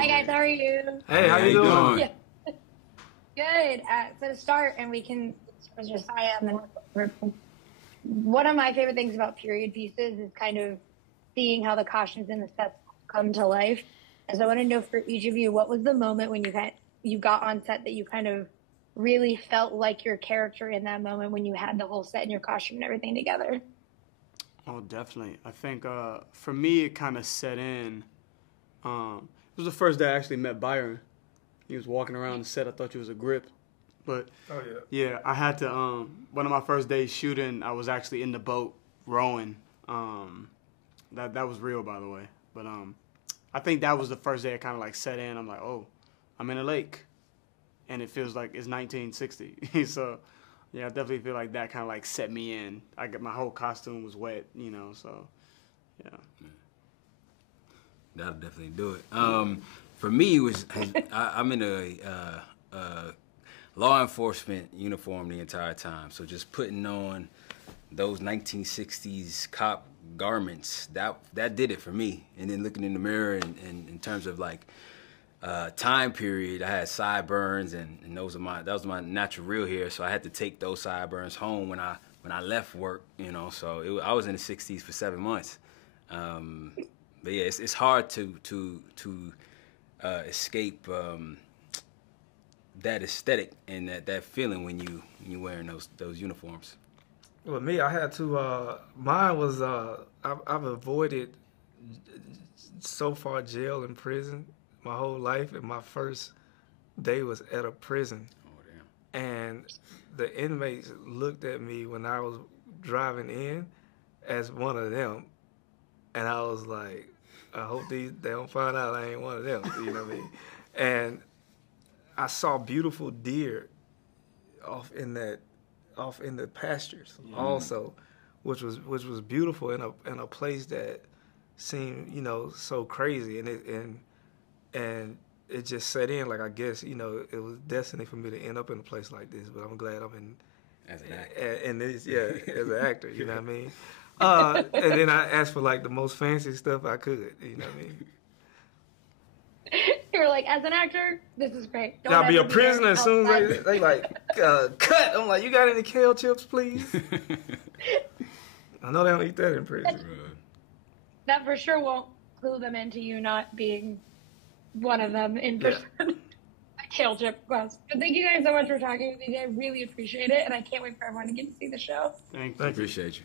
Hi guys, how are you? Hey, how you doing? Yeah. Good. So to start, and we can start with Josiah, and then one of my favorite things about period pieces is kind of seeing how the costumes and the sets come to life. And so I want to know for each of you, what was the moment when you got on set that you kind of really felt like your character in that moment when you had the whole set and your costume and everything together? Oh, definitely. I think for me, it kind of set in. It was the first day I actually met Byron. He was walking around the set. I thought he was a grip. But, yeah, I had to, one of my first days shooting, I was actually in the boat rowing. That was real, by the way. But I think that was the first day it kind of like set in. I'm like, oh, I'm in a lake. And it feels like it's 1960. So, yeah, I definitely feel like that kind of like set me in. My whole costume was wet, so, yeah. That'll definitely do it. For me, I'm in a law enforcement uniform the entire time. So just putting on those 1960s cop garments, that did it for me. And then looking in the mirror and in terms of like time period, I had sideburns and that was my natural real hair. So I had to take those sideburns home when I left work, So I was in the 60s for 7 months. But yeah, it's hard to escape that aesthetic and that feeling when you wearing those uniforms. Well, me, I had to. Mine was I've avoided so far jail and prison my whole life, and my first day was at a prison. Oh damn! And the inmates looked at me when I was driving in as one of them. And I was like, I hope they don't find out I ain't one of them. You know what I mean? And I saw beautiful deer off in the pastures also, which was beautiful in a place that seemed so crazy, and it just set in like I guess it was destiny for me to end up in a place like this. But I'm glad I'm in as an actor. And this, as an actor, you know what I mean. And then I asked for like the most fancy stuff I could, you know what I mean? You were like, as an actor, this is great. I'll be a prisoner as soon as they like, cut. I'm like, you got any kale chips, please? I know they don't eat that in prison. That for sure won't clue them into you not being one of them in person. Kale chip quest. But thank you guys so much for talking with me. I really appreciate it, and I can't wait for everyone to get to see the show. Thank you. Appreciate you.